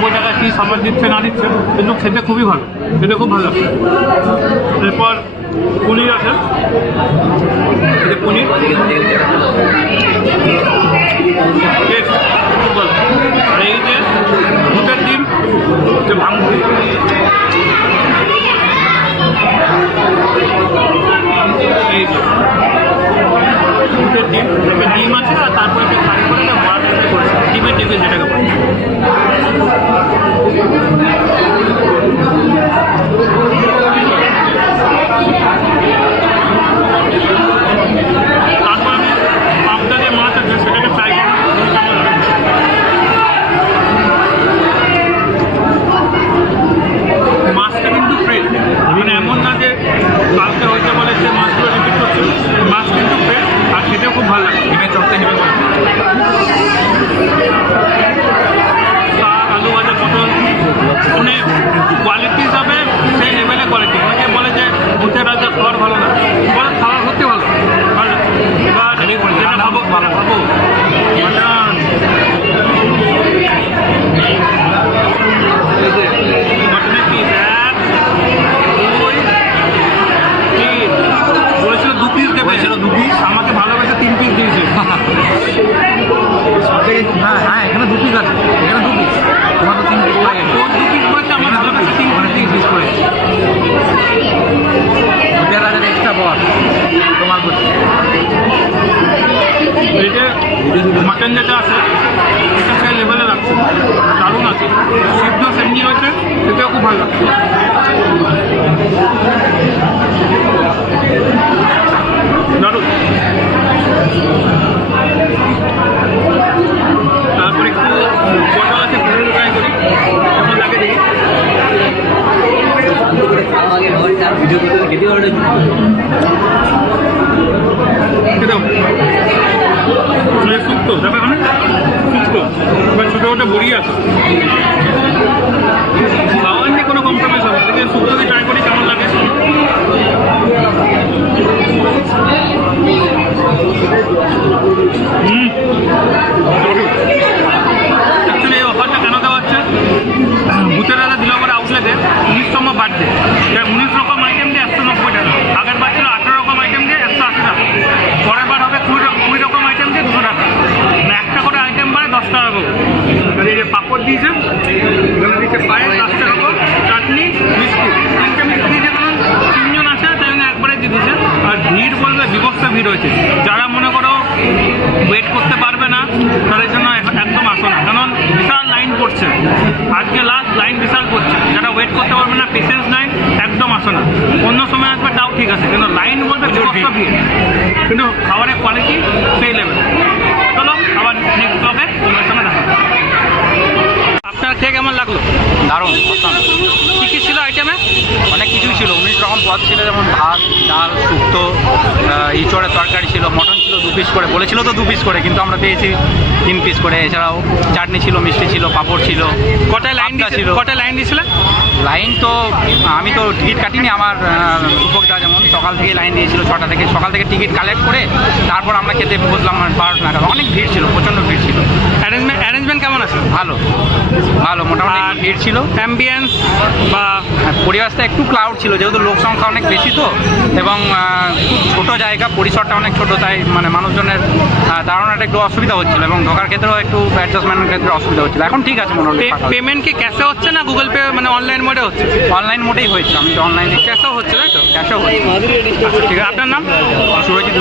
90 টাকা কি সামান দিচ্ছে না দিচ্ছে, কিন্তু খেতে খুবই ভালো, খেতে খুব ভালো। এরপর পনির আছে, পনির আর এই যে ভূতের ডিম, যে ভাঙপুরি, এই যে ভূতের ডিম, ডিম আছে আর তারপরে একটা কারি করে বড়া করেছে, ডিমের ডিমে যেটাকে বলে। তারপর আমি পাবদা যে মাছ আছে সেটাকে ট্রাই করি। মাছটা কিন্তু ফ্রেশ, মানে এমন না যে কালকে হয়েছে বলে সে মাছগুলো রিপিট করছে, মাছ কিন্তু ফ্রেশ আর খেতেও খুব ভালো লাগে। হিমে চড়তে হিমে শাক, আলু ভাজা, পটল, মানে কোয়ালিটি হিসাবে সেই লেভেলে কোয়ালিটি। অনেকে বলে যে ভূতের রাজা খাওয়ার ভালো না, বলে খাওয়া সত্যি ভালো, ভালো। এবার যেটা খাবো ভালো খাবো মাটন, মাটনের পিস 1 2 3, বলেছিল 2 পিস দেবে, বলেছিল 2 পিস, আমাকে ভালোবেসে 3 পিস দিয়েছে। হ্যাঁ হ্যাঁ, এখানে 2 পিস আছে, এখানে 2 পিস, তোমার তো 3 পিস লাগে। তোর 2 পিস বলছে, আমার ভালোবেসে 3 পিস করে। ভূতের রাজার এক্সট্রা বস তোমার বলছি। এই যে মাটন যেটা আছে এটা সেই লেভেলে রাখছে, দারুণ আছে, সিদ্ধ সেমনি হয়েছে, এটাও খুব ভালো লাগছে। দারুণ। তারপরে একটু পটল আছে, পটল ট্রাই করি কেমন লাগে দেখি। শুক্তো দেখো, এখানে শুক্তো বা ছোটো ছোটো বড়ি আছে, খাওয়ার নিয়ে কোনো কম্প্রোমাইজ হবে। শুক্তো দিয়ে ট্রাই করি কেমন লাগে। অ্যাকচুয়ালি এই অফারটা কেন দেওয়া হচ্ছে, ভূতের রাজা দিলাবার আউটলেটে 19তম বার্থডে, 19 রকম আইটেম দিয়ে 190 টাকা। আগের বার ছিল 18 রকম আইটেম দিয়ে 180 টাকা, পরের বার হবে 20 রকম আইটেম দিয়ে 200 টাকা, মানে একটা করে আইটেম বাড়ে 10 টাকা করে। এই যে পাঁপড় দিয়েছে, এখানে দিচ্ছে পায়েস, 10 টাকা করে, চাটনি, মিষ্টি, 3টে মিষ্টি দিয়েছে, কারণ 3 জন আছে তাই জন্য একবারে দিয়ে দিচ্ছে। আর ভিড় বলবে বিভৎস ভিড় হয়েছে, যারা মনে করো ওয়েট করতে পারবে না তাদের জন্য একদম আসো না, কারণ বিশাল লাইন পড়ছে আজকে, লাস্ট লাইন বিশাল পড়ছে। যারা ওয়েট করতে পারবে না, পেশেন্স নাই, একদম আসো না। অন্য সময় আসবে তাও ঠিক আছে, কিন্তু লাইন বলবে বিভৎস ভিড়, কিন্তু খাবারের কোয়ালিটি সেই লেভেল। চলো আবার নেক্সট ব্লগে তোমার সঙ্গে দেখা। আপনার খেয়ে কেমন লাগলো? দারুণ, কী কী ছিল আইটেমে? অনেক কিছুই ছিল, 19 রকম পদ ছিল, যেমন ভাত, ডাল, শুক্তো, ইঁচড়ের তরকারি ছিল, মটন ছিল 2 পিস করে, বলেছিল তো 2 পিস করে, কিন্তু আমরা পেয়েছি 3 পিস করে। এছাড়াও চাটনি ছিল, মিষ্টি ছিল, পাঁপড় ছিল। কটায় লাইন ছিল? কটায় লাইন দিয়েছিলেন? লাইন তো আমি তো টিকিট কাটিনি, আমার উপভোক্তা যেমন সকাল থেকে লাইন দিয়েছিল, 6টা থেকে, সকাল থেকে টিকিট কালেক্ট করে তারপর আমরা খেতে বসলাম 12টা নাগাদ। অনেক ভিড় ছিল, প্রচণ্ড ভিড় ছিল। অ্যারেঞ্জমেন্ট কেমন আছে? ভালো ভালো, মোটামুটি ভিড় ছিল। অ্যাম্বিয়েন্স বা পরিবেশটা একটু ক্লাউড ছিল, যেহেতু লোক সংখ্যা অনেক বেশি তো, এবং খুব ছোটো জায়গা, পরিসরটা অনেক ছোটো, তাই মানে মানুষজনের দাঁড়ানোটা একটু অসুবিধা হচ্ছিল, এবং ঢোকার ক্ষেত্রেও একটু অ্যাডজাস্টমেন্টের ক্ষেত্রে অসুবিধা হচ্ছিল। এখন ঠিক আছে মোটামুটি। পেমেন্ট কি ক্যাশে হচ্ছে না গুগল পে, মানে অনলাইন মোডে হচ্ছে? অনলাইন মোডেই হয়েছে, আমি তো অনলাইনে। ক্যাশেও হচ্ছে, তাই তো? ক্যাশেও হচ্ছে। ঠিক আছে, আপনার নাম? সুরজিৎ।